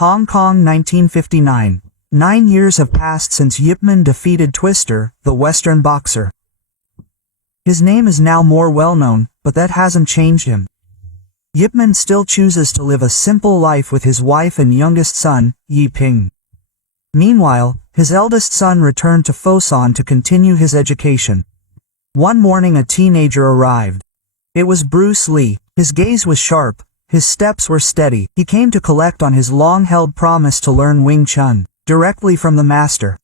Hong Kong 1959. 9 years have passed since Yip Man defeated Twister, the Western boxer. His name is now more well known, but that hasn't changed him. Yip Man still chooses to live a simple life with his wife and youngest son, Yi Ping. Meanwhile, his eldest son returned to Fosun to continue his education. One morning a teenager arrived. It was Bruce Lee. His gaze was sharp, his steps were steady. He came to collect on his long-held promise to learn Wing Chun, directly from the master.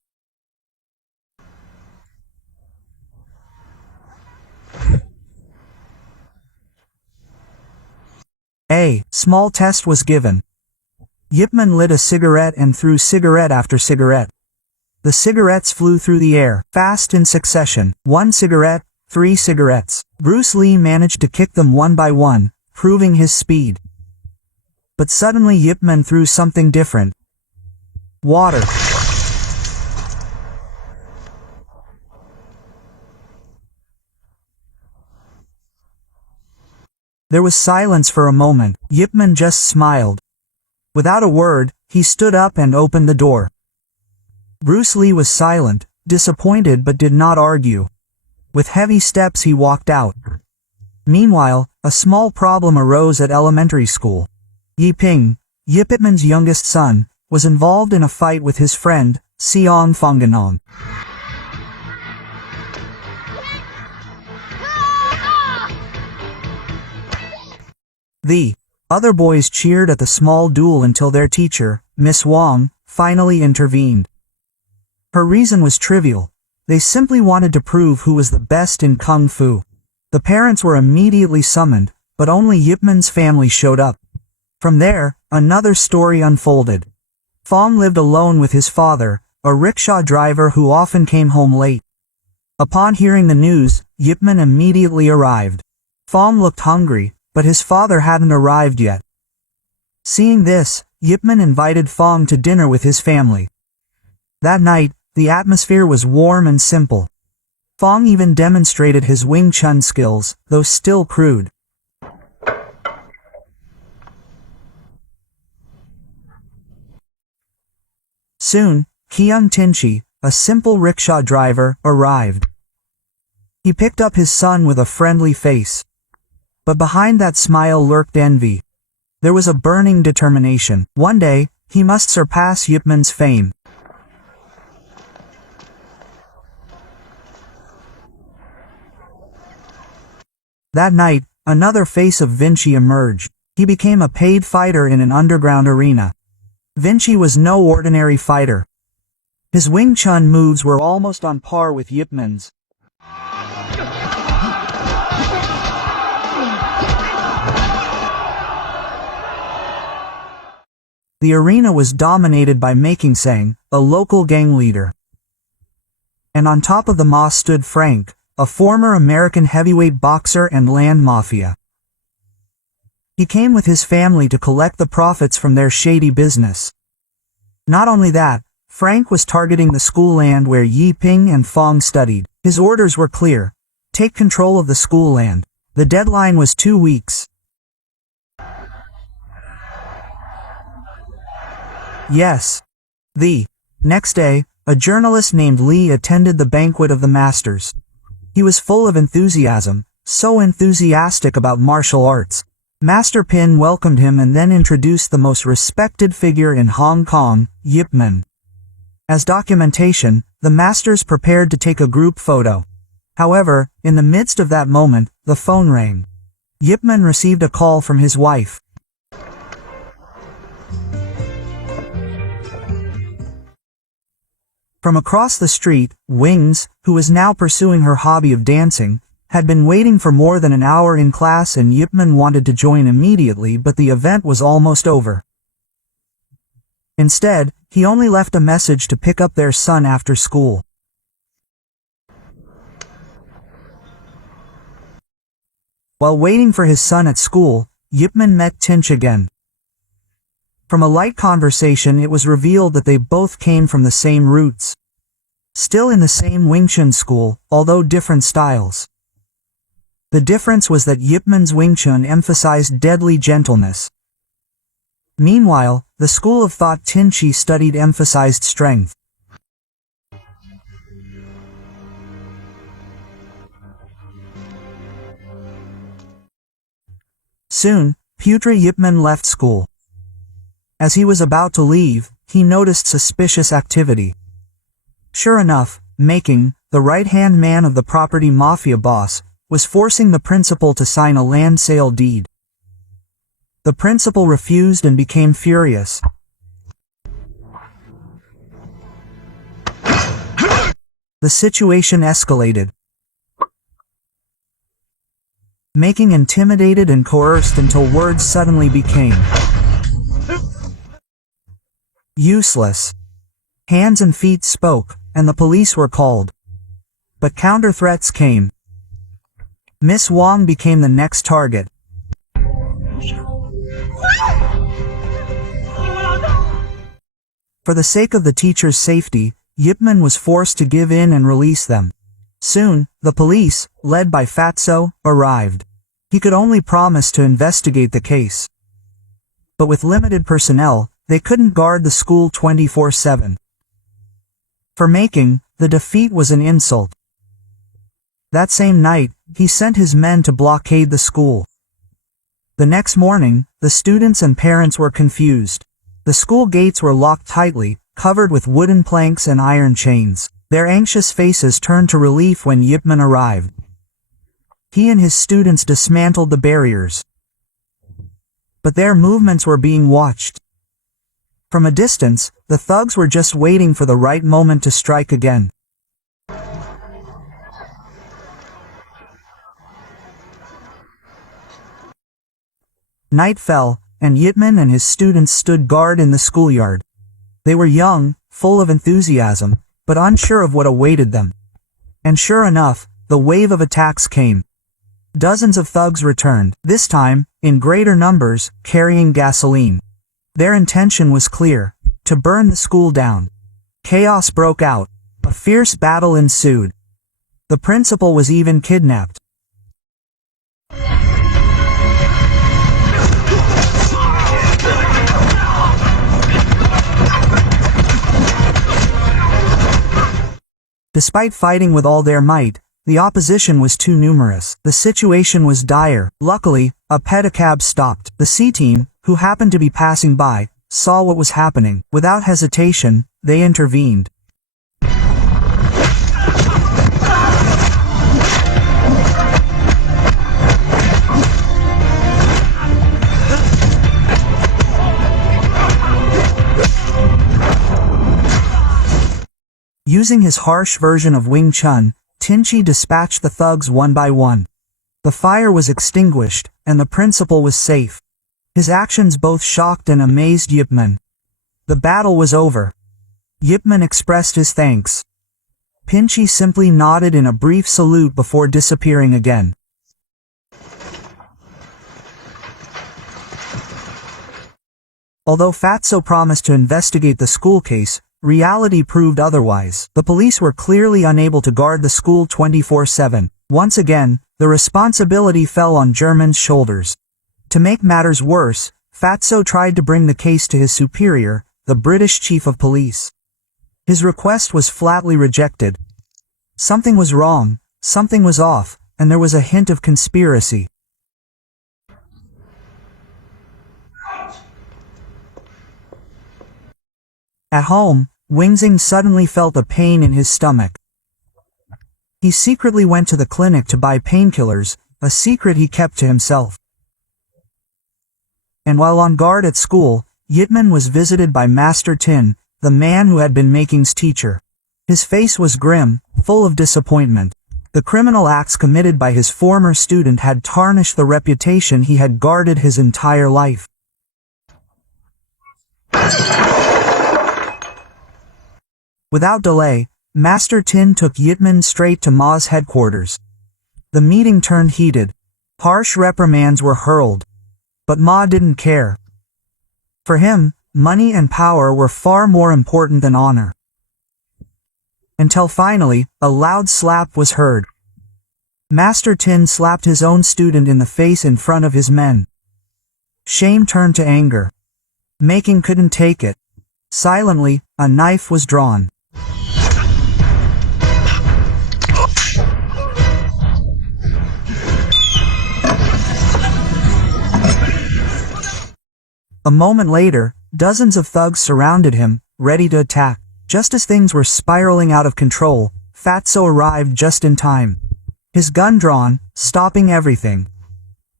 A small test was given. Yip Man lit a cigarette and threw cigarette after cigarette. The cigarettes flew through the air, fast in succession. 1 cigarette, 3 cigarettes. Bruce Lee managed to kick them one by one, proving his speed. But suddenly Yip Man threw something different. Water. There was silence for a moment. Yip Man just smiled. Without a word, he stood up and opened the door. Bruce Lee was silent, disappointed but did not argue. With heavy steps he walked out. Meanwhile, a small problem arose at elementary school. Yi Ping, Yip Man's youngest son, was involved in a fight with his friend, Seong Fonganong. The other boys cheered at the small duel until their teacher, Miss Wong, finally intervened. Her reason was trivial. They simply wanted to prove who was the best in Kung Fu. The parents were immediately summoned, but only Yip Man's family showed up. From there, another story unfolded. Fong lived alone with his father, a rickshaw driver who often came home late. Upon hearing the news, Yip Man immediately arrived. Fong looked hungry, but his father hadn't arrived yet. Seeing this, Yip Man invited Fong to dinner with his family. That night, the atmosphere was warm and simple. Fong even demonstrated his Wing Chun skills, though still crude. Soon, Cheung Tin-chi, a simple rickshaw driver, arrived. He picked up his son with a friendly face. But behind that smile lurked envy. There was a burning determination. One day, he must surpass Yip Man's fame. That night, another face of Vinci emerged. He became a paid fighter in an underground arena. Vinci was no ordinary fighter. His Wing Chun moves were almost on par with Yip Man's. The arena was dominated by Making Sang, a local gang leader. And on top of the moss stood Frank, a former American heavyweight boxer and land mafia. He came with his family to collect the profits from their shady business. Not only that, Frank was targeting the school land where Yi Ping and Fong studied. His orders were clear. Take control of the school land. The deadline was 2 weeks. Yes. The next day, a journalist named Lee attended the banquet of the masters. He was full of enthusiasm, so enthusiastic about martial arts. Master Pin welcomed him and then introduced the most respected figure in Hong Kong, Yip Man. As documentation, the masters prepared to take a group photo. However, in the midst of that moment, the phone rang. Yip Man received a call from his wife. From across the street, Wings, who was now pursuing her hobby of dancing, had been waiting for more than an hour in class, and Yip Man wanted to join immediately, but the event was almost over. Instead, he only left a message to pick up their son after school. While waiting for his son at school, Yip Man met Tin-chi again. From a light conversation it was revealed that they both came from the same roots. Still in the same Wing Chun school, although different styles. The difference was that Yip Man's Wing Chun emphasized deadly gentleness. Meanwhile, the school of thought Tin-chi studied emphasized strength. Soon, Putra Yipman left school. As he was about to leave, he noticed suspicious activity. Sure enough, Making, the right-hand man of the property mafia boss, was forcing the principal to sign a land sale deed. The principal refused and became furious. The situation escalated. Making intimidated and coerced until words suddenly became useless. Hands and feet spoke, and the police were called. But counter-threats came. Miss Wong became the next target. For the sake of the teacher's safety, Yipman was forced to give in and release them. Soon, the police, led by Fatso, arrived. He could only promise to investigate the case. But with limited personnel, they couldn't guard the school 24/7. For Making, the defeat was an insult. That same night, he sent his men to blockade the school. The next morning, the students and parents were confused. The school gates were locked tightly, covered with wooden planks and iron chains. Their anxious faces turned to relief when Yipman arrived. He and his students dismantled the barriers. But their movements were being watched. From a distance, the thugs were just waiting for the right moment to strike again. Night fell, and Yipman and his students stood guard in the schoolyard. They were young, full of enthusiasm, but unsure of what awaited them. And sure enough, the wave of attacks came. Dozens of thugs returned, this time, in greater numbers, carrying gasoline. Their intention was clear: to burn the school down. Chaos broke out. A fierce battle ensued. The principal was even kidnapped. Despite fighting with all their might, the opposition was too numerous. The situation was dire. Luckily, a pedicab stopped. The C-team, who happened to be passing by, saw what was happening. Without hesitation, they intervened. Using his harsh version of Wing Chun, Tin-chi dispatched the thugs one by one. The fire was extinguished, and the principal was safe. His actions both shocked and amazed Yipman. The battle was over. Yipman expressed his thanks. Tin-chi simply nodded in a brief salute before disappearing again. Although Fatso promised to investigate the school case, reality proved otherwise. The police were clearly unable to guard the school 24/7. Once again, the responsibility fell on German's shoulders. To make matters worse, Fatso tried to bring the case to his superior, the British chief of police. His request was flatly rejected. Something was wrong, something was off, and there was a hint of conspiracy. At home, Wingzing suddenly felt a pain in his stomach. He secretly went to the clinic to buy painkillers, a secret he kept to himself. And while on guard at school, Yipman was visited by Master Tin, the man who had been Making's teacher. His face was grim, full of disappointment. The criminal acts committed by his former student had tarnished the reputation he had guarded his entire life. Without delay, Master Tin took Yipman straight to Ma's headquarters. The meeting turned heated. Harsh reprimands were hurled. But Ma didn't care. For him, money and power were far more important than honor. Until finally, a loud slap was heard. Master Tin slapped his own student in the face in front of his men. Shame turned to anger. Making couldn't take it. Silently, a knife was drawn. A moment later, dozens of thugs surrounded him, ready to attack. Just as things were spiraling out of control, Fatso arrived just in time. His gun drawn, stopping everything.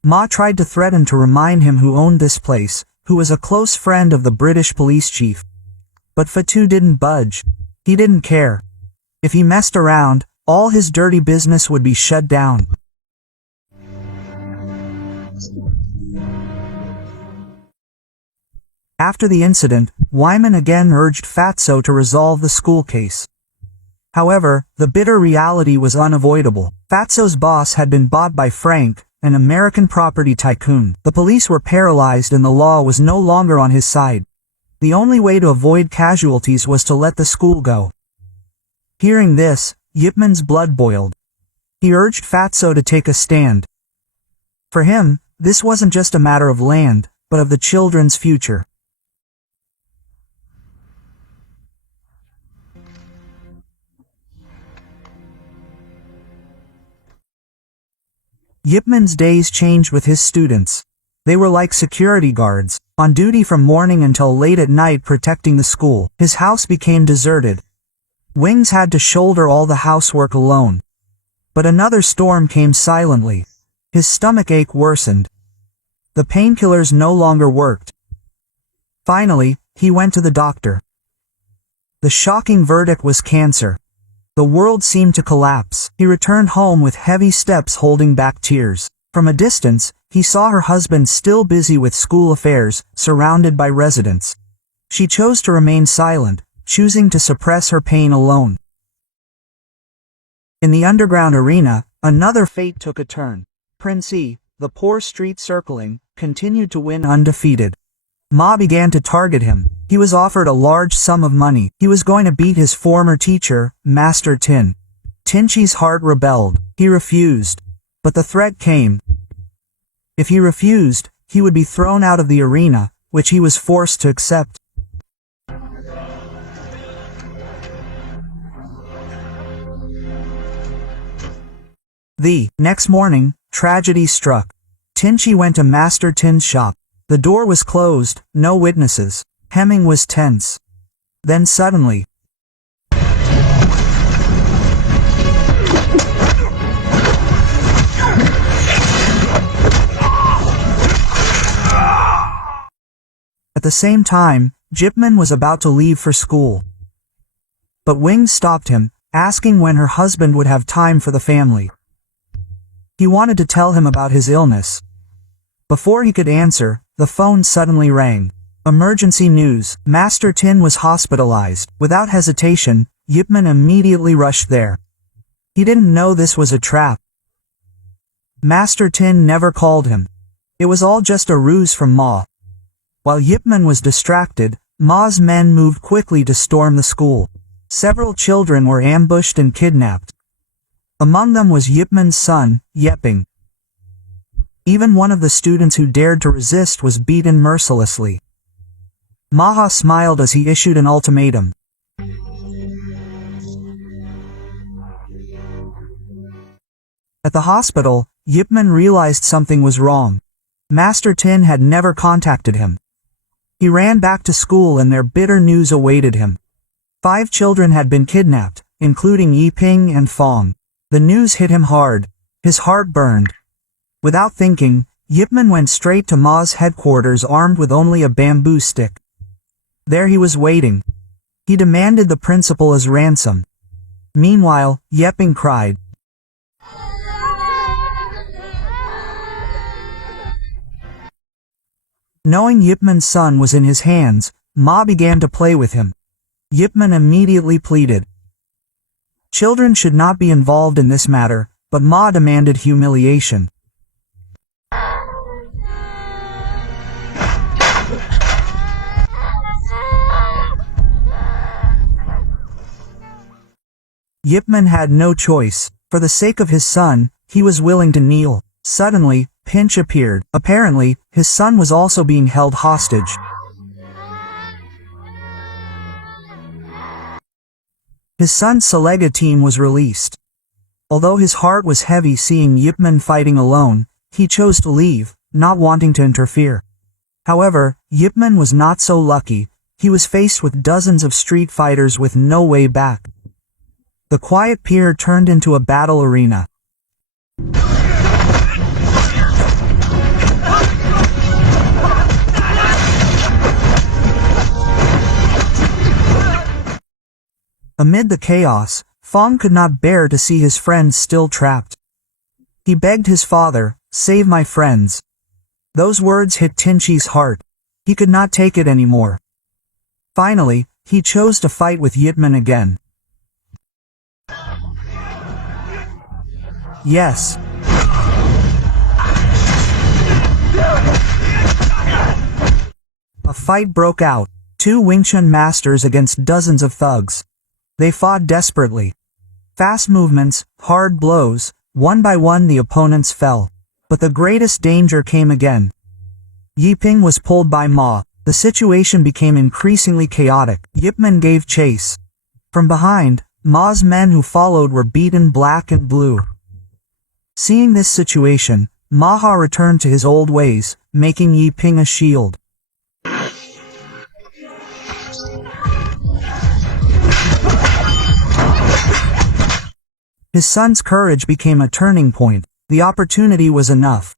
Ma tried to threaten to remind him who owned this place, who was a close friend of the British police chief. But Fatu didn't budge. He didn't care. If he messed around, all his dirty business would be shut down. After the incident, Wyman again urged Fatso to resolve the school case. However, the bitter reality was unavoidable. Fatso's boss had been bought by Frank, an American property tycoon. The police were paralyzed and the law was no longer on his side. The only way to avoid casualties was to let the school go. Hearing this, Yipman's blood boiled. He urged Fatso to take a stand. For him, this wasn't just a matter of land, but of the children's future. Yipman's days changed with his students. They were like security guards, on duty from morning until late at night protecting the school. His house became deserted. Wings had to shoulder all the housework alone. But another storm came silently. His stomach ache worsened. The painkillers no longer worked. Finally, he went to the doctor. The shocking verdict was cancer. The world seemed to collapse. He returned home with heavy steps holding back tears. From a distance, he saw her husband still busy with school affairs, surrounded by residents. She chose to remain silent, choosing to suppress her pain alone. In the underground arena, another fate took a turn. Prince E, the poor street circling, continued to win undefeated. Ma began to target him. He was offered a large sum of money. He was going to beat his former teacher, Master Tin-chi's heart rebelled. He refused. But the threat came. If he refused, he would be thrown out of the arena, which he was forced to accept. The next morning, tragedy struck. Tin-chi went to Master Tin's shop. The door was closed, no witnesses. Hemming was tense. Then suddenly, at the same time, Yipman was about to leave for school. But Wing stopped him, asking when her husband would have time for the family. He wanted to tell him about his illness. Before he could answer, the phone suddenly rang. Emergency news. Master Tin was hospitalized. Without hesitation, Yipman immediately rushed there. He didn't know this was a trap. Master Tin never called him. It was all just a ruse from Ma. While Yipman was distracted, Ma's men moved quickly to storm the school. Several children were ambushed and kidnapped. Among them was Yipman's son, Yeping. Even one of the students who dared to resist was beaten mercilessly. Maha smiled as he issued an ultimatum. At the hospital, Yipman realized something was wrong. Master Tin had never contacted him. He ran back to school and their bitter news awaited him. 5 children had been kidnapped, including Yiping and Fong. The news hit him hard. His heart burned. Without thinking, Yipman went straight to Ma's headquarters armed with only a bamboo stick. There he was waiting. He demanded the principal as ransom. Meanwhile, Yeping cried. Knowing Yipman's son was in his hands, Ma began to play with him. Yipman immediately pleaded. Children should not be involved in this matter, but Ma demanded humiliation. Yipman had no choice. For the sake of his son, he was willing to kneel. Suddenly, Pinch appeared. Apparently, his son was also being held hostage. His son's Salega team was released. Although his heart was heavy seeing Yip Man fighting alone, he chose to leave, not wanting to interfere. However, Yip Man was not so lucky. He was faced with dozens of street fighters with no way back. The quiet pier turned into a battle arena. Amid the chaos, Fong could not bear to see his friends still trapped. He begged his father, "Save my friends." Those words hit Tin-chi's heart. He could not take it anymore. Finally, he chose to fight with Yip Man again. Yes. A fight broke out, two Wing Chun masters against dozens of thugs. They fought desperately. Fast movements, hard blows, one by one the opponents fell. But the greatest danger came again. Yiping was pulled by Ma. The situation became increasingly chaotic. Yip Man gave chase. From behind, Ma's men who followed were beaten black and blue. Seeing this situation, Maha returned to his old ways, making Yiping a shield. His son's courage became a turning point. The opportunity was enough.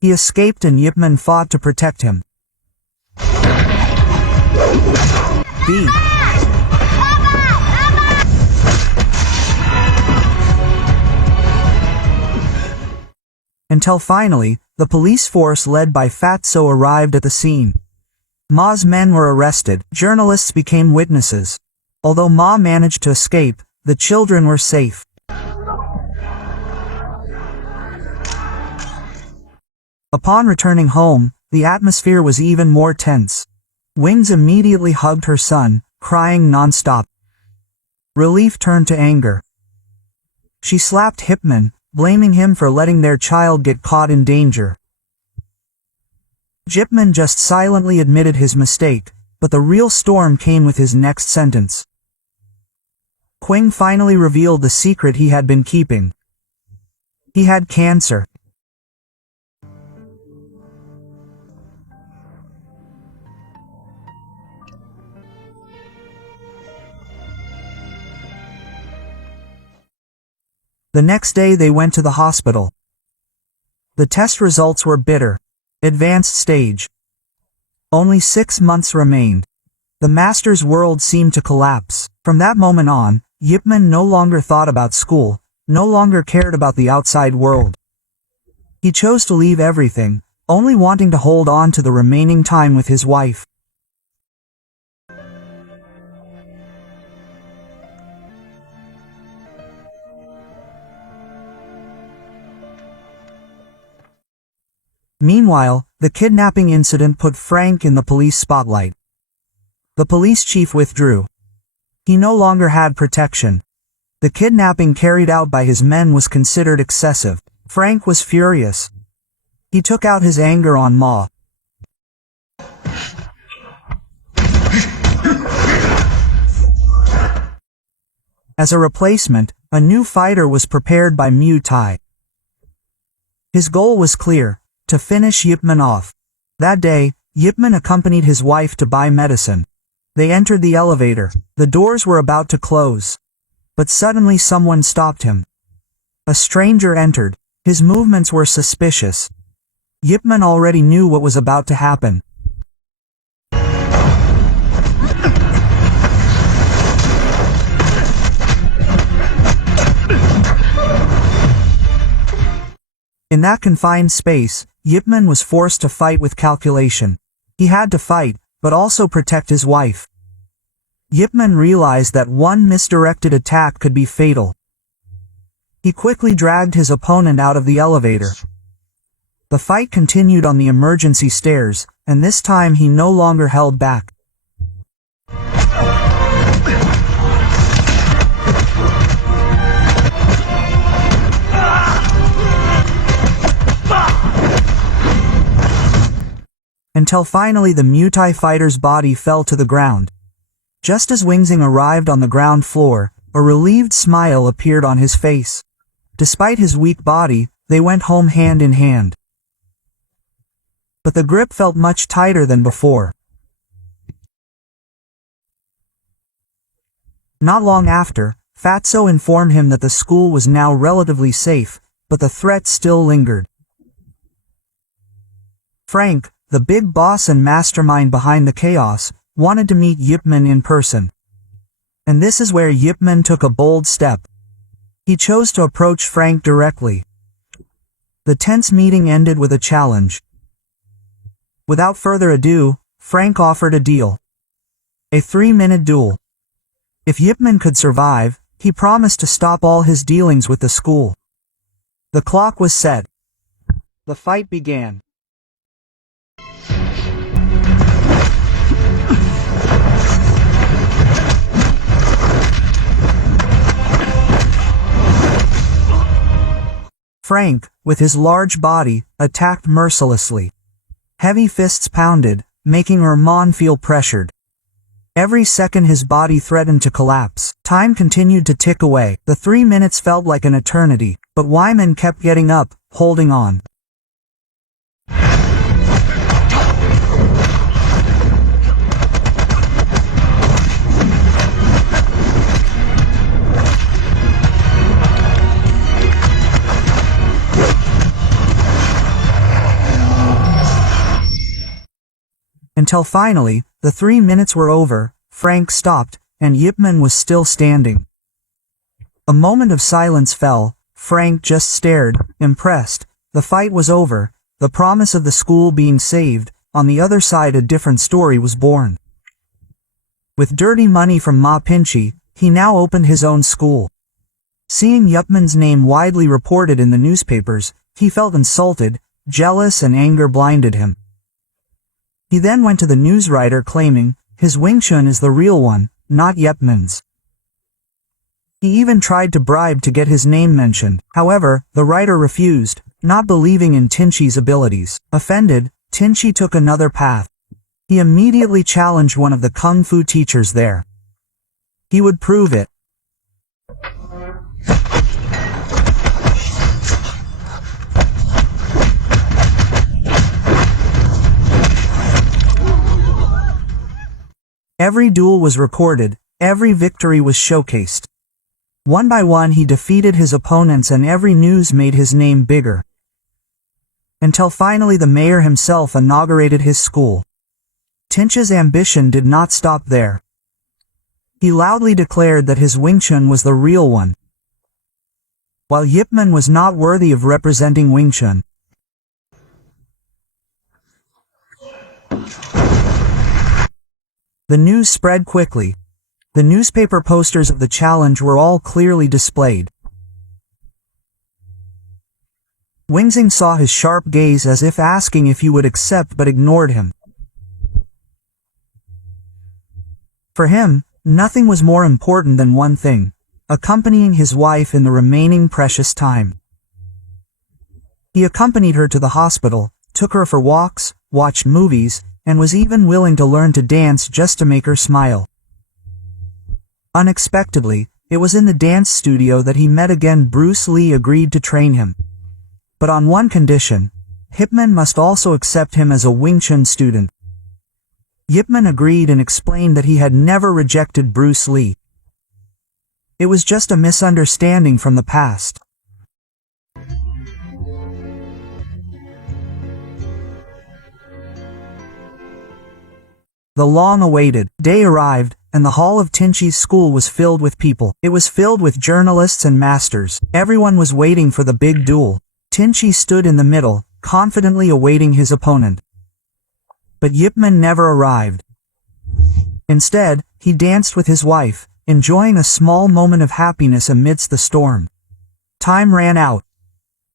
He escaped and Yip Man fought to protect him. B. Until finally, the police force led by Fatso arrived at the scene. Ma's men were arrested. Journalists became witnesses. Although Ma managed to escape, the children were safe. Upon returning home, the atmosphere was even more tense. Wings immediately hugged her son, crying non-stop. Relief turned to anger. She slapped Yip Man, blaming him for letting their child get caught in danger. Yip Man just silently admitted his mistake, but the real storm came with his next sentence. Quing finally revealed the secret he had been keeping. He had cancer. The next day they went to the hospital. The test results were bitter. Advanced stage. Only 6 months remained. The master's world seemed to collapse. From that moment on, Yip Man no longer thought about school, no longer cared about the outside world. He chose to leave everything, only wanting to hold on to the remaining time with his wife. Meanwhile, the kidnapping incident put Frank in the police spotlight. The police chief withdrew. He no longer had protection. The kidnapping carried out by his men was considered excessive. Frank was furious. He took out his anger on Ma. As a replacement, a new fighter was prepared by Muay Thai. His goal was clear: to finish Yip Man off. That day, Yip Man accompanied his wife to buy medicine. They entered the elevator. The doors were about to close. But suddenly someone stopped him. A stranger entered. His movements were suspicious. Yip Man already knew what was about to happen. In that confined space, Yip Man was forced to fight with calculation. He had to fight, but also protect his wife. Yip Man realized that one misdirected attack could be fatal. He quickly dragged his opponent out of the elevator. The fight continued on the emergency stairs, and this time he no longer held back. Until finally the Muay Thai fighter's body fell to the ground. Just as Wing Chun arrived on the ground floor, a relieved smile appeared on his face. Despite his weak body, they went home hand in hand. But the grip felt much tighter than before. Not long after, Fatso informed him that the school was now relatively safe, but the threat still lingered. Frank, the big boss and mastermind behind the chaos, wanted to meet Yip Man in person. And this is where Yip Man took a bold step. He chose to approach Frank directly. The tense meeting ended with a challenge. Without further ado, Frank offered a deal. A 3-minute duel. If Yip Man could survive, he promised to stop all his dealings with the school. The clock was set. The fight began. Frank, with his large body, attacked mercilessly. Heavy fists pounded, making Rahman feel pressured. Every second his body threatened to collapse. Time continued to tick away. The 3 minutes felt like an eternity, but Wyman kept getting up, holding on. Until finally, the 3 minutes were over, Frank stopped, and Yip Man was still standing. A moment of silence fell. Frank just stared, impressed. The fight was over, the promise of the school being saved. On the other side a different story was born. With dirty money from Ma Pinchi, he now opened his own school. Seeing Yip Man's name widely reported in the newspapers, he felt insulted, jealous and anger blinded him. He then went to the newswriter claiming, his Wing Chun is the real one, not Yip Man's. He even tried to bribe to get his name mentioned. However, the writer refused, not believing in Tin-chi's abilities. Offended, Tin-chi took another path. He immediately challenged one of the kung fu teachers there. He would prove it. Every duel was recorded, every victory was showcased. One by one he defeated his opponents and every news made his name bigger. Until finally the mayor himself inaugurated his school. Tin-chi's ambition did not stop there. He loudly declared that his Wing Chun was the real one. While Yip Man was not worthy of representing Wing Chun. The news spread quickly. The newspaper posters of the challenge were all clearly displayed. Wing Chun saw his sharp gaze as if asking if he would accept but ignored him. For him, nothing was more important than one thing, accompanying his wife in the remaining precious time. He accompanied her to the hospital, took her for walks, watched movies, and was even willing to learn to dance just to make her smile. Unexpectedly, it was in the dance studio that he met again. Bruce Lee agreed to train him. But on one condition, Yip Man must also accept him as a Wing Chun student. Yip Man agreed and explained that he had never rejected Bruce Lee. It was just a misunderstanding from the past. The long-awaited day arrived, and the hall of Tin-chi's school was filled with people. It was filled with journalists and masters. Everyone was waiting for the big duel. Tin-chi stood in the middle, confidently awaiting his opponent. But Yip Man never arrived. Instead, he danced with his wife, enjoying a small moment of happiness amidst the storm. Time ran out.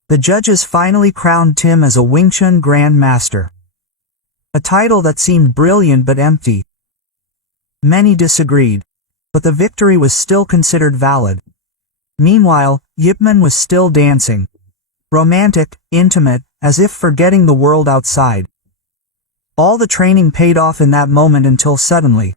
The judges finally crowned Tim as a Wing Chun Grand Master. A title that seemed brilliant but empty. Many disagreed, but the victory was still considered valid. Meanwhile, Yip Man was still dancing. Romantic, intimate, as if forgetting the world outside. All the training paid off in that moment until suddenly.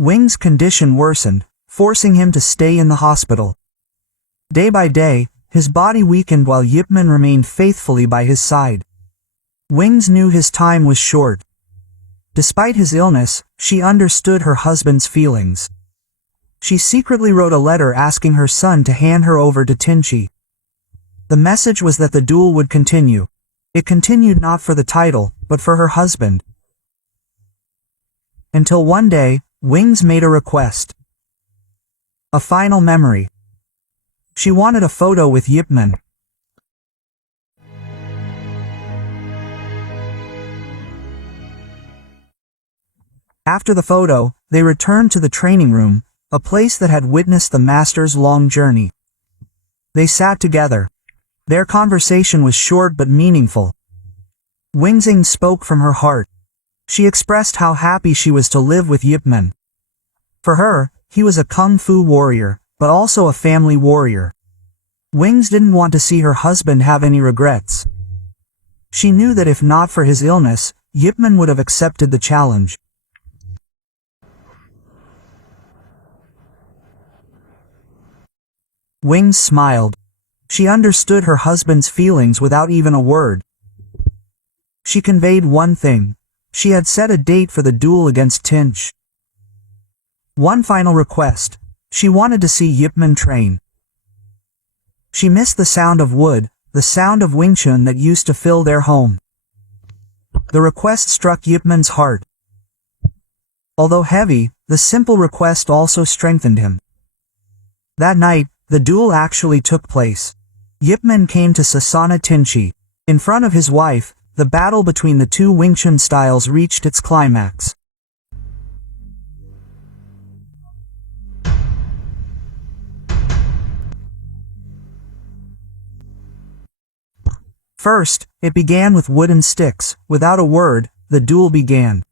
Wing's condition worsened, forcing him to stay in the hospital. Day by day, his body weakened while Yip Man remained faithfully by his side. Wings knew his time was short. Despite his illness, she understood her husband's feelings. She secretly wrote a letter asking her son to hand her over to Tin-chi. The message was that the duel would continue. It continued not for the title, but for her husband. Until one day, Wings made a request. A final memory. She wanted a photo with Yip Man. After the photo, they returned to the training room, a place that had witnessed the master's long journey. They sat together. Their conversation was short but meaningful. Wingzing spoke from her heart. She expressed how happy she was to live with Yip Man. For her, he was a kung fu warrior, but also a family warrior. Wings didn't want to see her husband have any regrets. She knew that if not for his illness, Yip Man would have accepted the challenge. Wings smiled. She understood her husband's feelings without even a word. She conveyed one thing. She had set a date for the duel against Tin-chi. One final request. She wanted to see Yip Man train. She missed the sound of wood, the sound of Wing Chun that used to fill their home. The request struck Yip Man's heart. Although heavy, the simple request also strengthened him. That night, the duel actually took place. Yip Man came to Sasana Tin-chi. In front of his wife, the battle between the two Wing Chun styles reached its climax. First, it began with wooden sticks. Without a word, the duel began.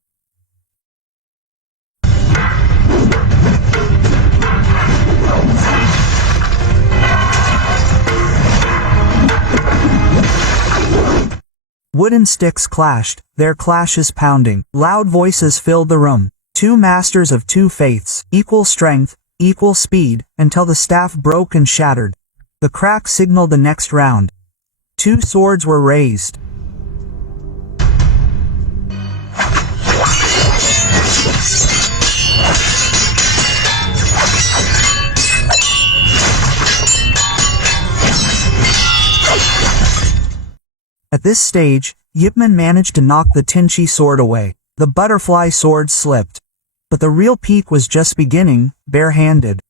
Wooden sticks clashed, their clashes pounding. Loud voices filled the room. Two masters of two faiths, equal strength, equal speed, until the staff broke and shattered. The crack signaled the next round. Two swords were raised. At this stage, Yip Man managed to knock the Tin-chi sword away. The butterfly sword slipped. But the real peak was just beginning, bare-handed.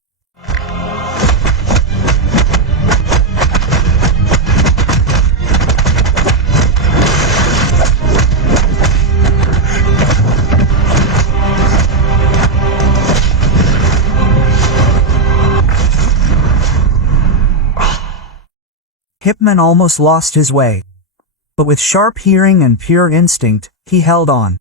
Yip Man almost lost his way. But with sharp hearing and pure instinct, he held on.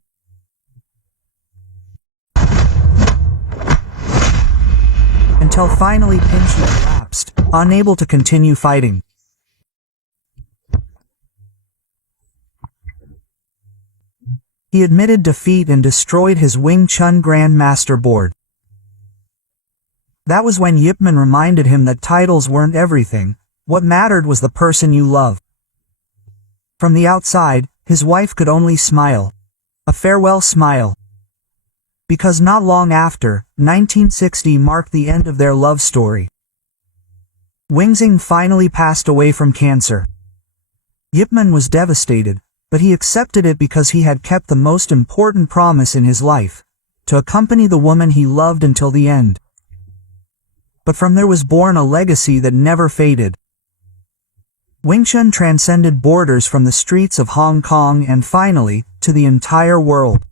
Until finally Tin-chi collapsed, unable to continue fighting. He admitted defeat and destroyed his Wing Chun Grand Master board. That was when Yip Man reminded him that titles weren't everything. What mattered was the person you love. From the outside, his wife could only smile. A farewell smile. Because not long after, 1960 marked the end of their love story. Wingzing finally passed away from cancer. Yip Man was devastated, but he accepted it because he had kept the most important promise in his life, to accompany the woman he loved until the end. But from there was born a legacy that never faded. Wing Chun transcended borders from the streets of Hong Kong and finally, to the entire world.